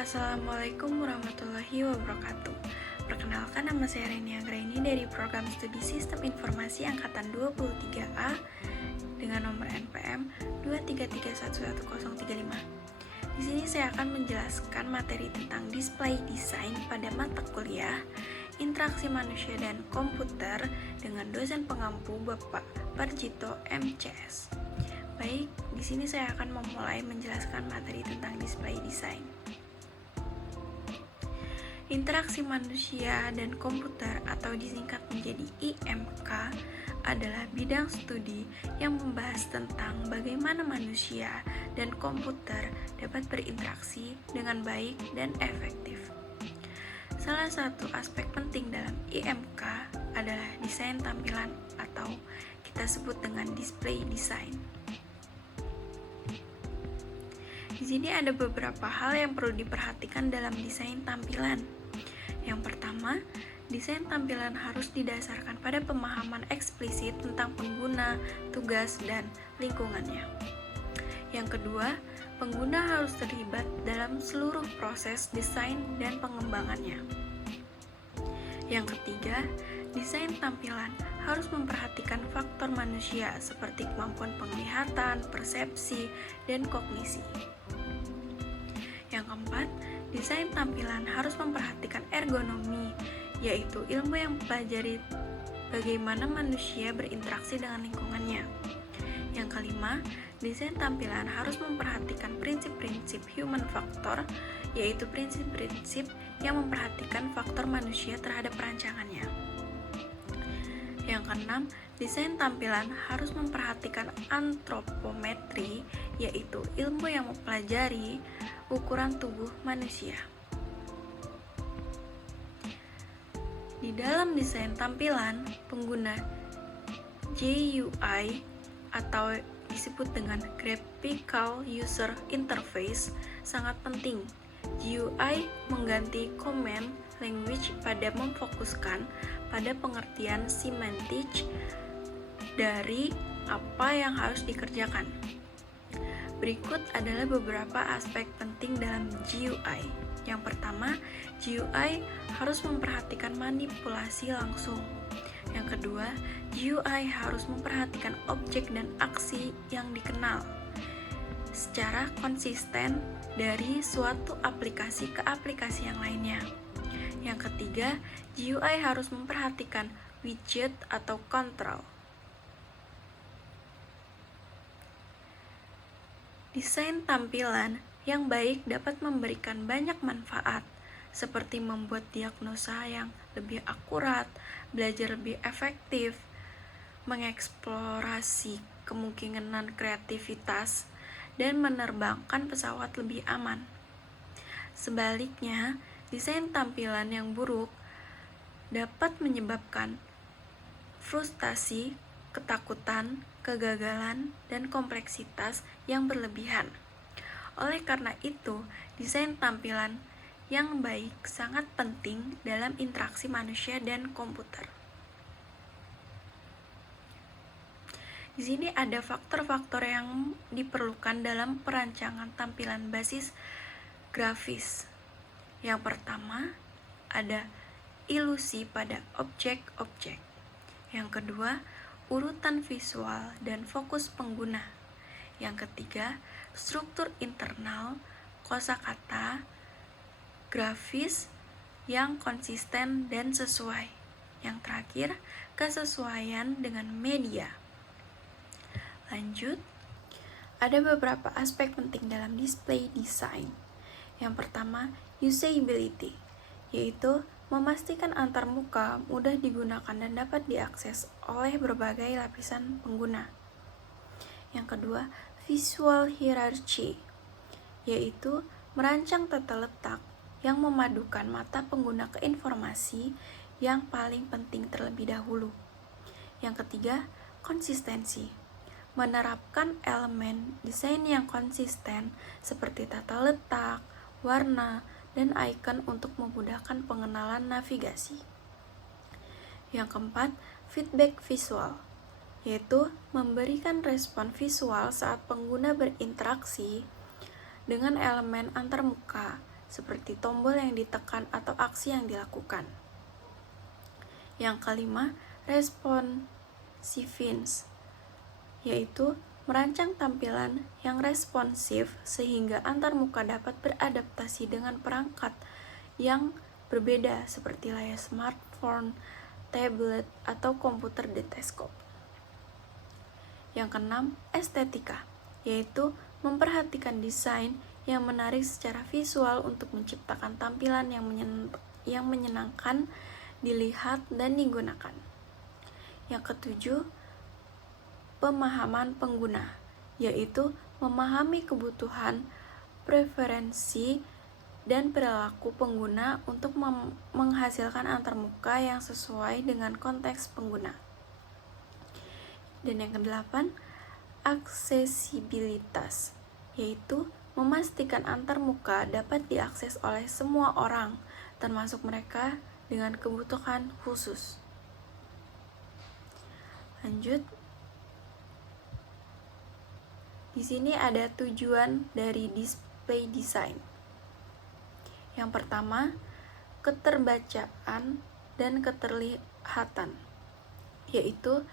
Assalamualaikum warahmatullahi wabarakatuh. Perkenalkan, nama saya Reni Anggraini dari Program Studi Sistem Informasi Angkatan 23A dengan nomor NPM 233111035. Di sini saya akan menjelaskan materi tentang display design pada mata kuliah Interaksi Manusia dan Komputer dengan dosen pengampu Bapak Parjito MCS. Baik, di sini saya akan memulai menjelaskan materi tentang display design. Interaksi manusia dan komputer atau disingkat menjadi IMK adalah bidang studi yang membahas tentang bagaimana manusia dan komputer dapat berinteraksi dengan baik dan efektif. Salah satu aspek penting dalam IMK adalah desain tampilan atau kita sebut dengan display design. Di sini ada beberapa hal yang perlu diperhatikan dalam desain tampilan. Yang pertama, desain tampilan harus didasarkan pada pemahaman eksplisit tentang pengguna, tugas, dan lingkungannya. Yang kedua, pengguna harus terlibat dalam seluruh proses desain dan pengembangannya. Yang ketiga, desain tampilan harus memperhatikan faktor manusia seperti kemampuan penglihatan, persepsi, dan kognisi. Yang keempat, desain tampilan harus memperhatikan ergonomi, yaitu ilmu yang mempelajari bagaimana manusia berinteraksi dengan lingkungannya. Yang kelima, desain tampilan harus memperhatikan prinsip-prinsip human factor, yaitu prinsip-prinsip yang memperhatikan faktor manusia terhadap perancangannya. Yang keenam, desain tampilan harus memperhatikan antropometri, yaitu ilmu yang mempelajari ukuran tubuh manusia. Di dalam desain tampilan, pengguna GUI atau disebut dengan Graphical User Interface sangat penting. GUI mengganti command language pada memfokuskan pada pengertian semantik dari apa yang harus dikerjakan. Berikut adalah beberapa aspek penting dalam GUI. Yang pertama, GUI harus memperhatikan manipulasi langsung. Yang kedua, GUI harus memperhatikan objek dan aksi yang dikenal secara konsisten dari suatu aplikasi ke aplikasi yang lainnya. Yang ketiga, GUI harus memperhatikan widget atau kontrol. Desain tampilan yang baik dapat memberikan banyak manfaat, seperti membuat diagnosa yang lebih akurat, belajar lebih efektif, mengeksplorasi kemungkinan kreativitas, dan menerbangkan pesawat lebih aman. Sebaliknya, desain tampilan yang buruk dapat menyebabkan frustasi, ketakutan, kegagalan, dan kompleksitas yang berlebihan. Oleh karena itu, desain tampilan yang baik sangat penting dalam interaksi manusia dan komputer. Di sini ada faktor-faktor yang diperlukan dalam perancangan tampilan basis grafis. Yang pertama, ada ilusi pada objek-objek. Yang kedua, urutan visual dan fokus pengguna. Yang ketiga, struktur internal, kosakata, grafis yang konsisten dan sesuai. Yang terakhir, kesesuaian dengan media. Lanjut, ada beberapa aspek penting dalam display design. Yang pertama, usability, yaitu memastikan antarmuka mudah digunakan dan dapat diakses oleh berbagai lapisan pengguna. Yang kedua, visual hierarchy, yaitu merancang tata letak yang memadukan mata pengguna ke informasi yang paling penting terlebih dahulu. Yang ketiga, konsistensi, menerapkan elemen desain yang konsisten seperti tata letak, warna, dan icon untuk memudahkan pengenalan navigasi. Yang keempat, feedback visual, yaitu memberikan respon visual saat pengguna berinteraksi dengan elemen antarmuka seperti tombol yang ditekan atau aksi yang dilakukan. Yang kelima, responsiveness, yaitu merancang tampilan yang responsif sehingga antarmuka dapat beradaptasi dengan perangkat yang berbeda seperti layar smartphone, tablet, atau komputer desktop. Yang keenam, estetika, yaitu memperhatikan desain yang menarik secara visual untuk menciptakan tampilan yang menyenangkan dilihat dan digunakan. Yang ketujuh, pemahaman pengguna, yaitu memahami kebutuhan, preferensi, dan perilaku pengguna untuk menghasilkan antarmuka yang sesuai dengan konteks pengguna. Dan yang kedelapan, aksesibilitas, yaitu memastikan antarmuka dapat diakses oleh semua orang, termasuk mereka dengan kebutuhan khusus. Lanjut. Di sini ada tujuan dari display design. Yang pertama, keterbacaan dan keterlihatan, yaitu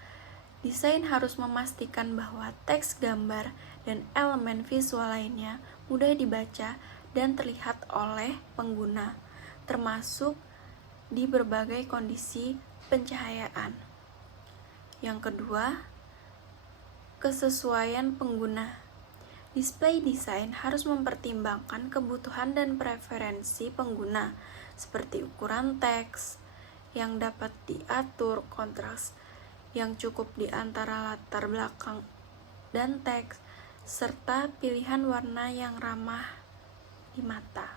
desain harus memastikan bahwa teks, gambar, dan elemen visual lainnya mudah dibaca dan terlihat oleh pengguna, termasuk di berbagai kondisi pencahayaan. Yang kedua, kesesuaian pengguna. Display design harus mempertimbangkan kebutuhan dan preferensi pengguna, seperti ukuran teks yang dapat diatur, kontras yang cukup di antara latar belakang dan teks, serta pilihan warna yang ramah di mata.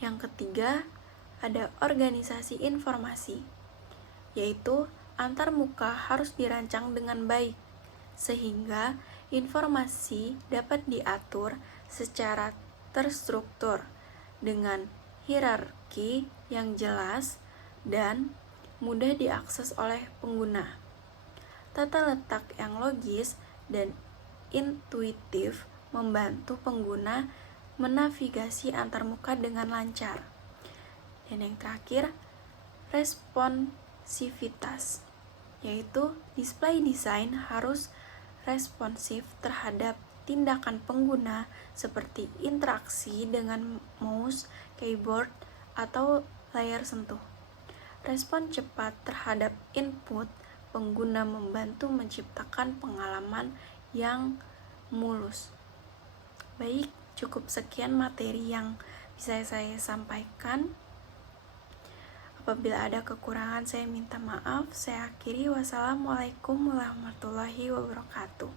Yang ketiga, ada organisasi informasi, yaitu antarmuka harus dirancang dengan baik, sehingga informasi dapat diatur secara terstruktur dengan hierarki yang jelas dan mudah diakses oleh pengguna. Tata letak yang logis dan intuitif membantu pengguna menavigasi antarmuka dengan lancar. Dan yang terakhir, responsivitas, yaitu display design harus responsif terhadap tindakan pengguna seperti interaksi dengan mouse, keyboard, atau layar sentuh. Respon cepat terhadap input pengguna membantu menciptakan pengalaman yang mulus. Baik, cukup sekian materi yang bisa saya sampaikan. Apabila ada kekurangan, saya minta maaf. Saya akhiri. Wassalamualaikum warahmatullahi wabarakatuh.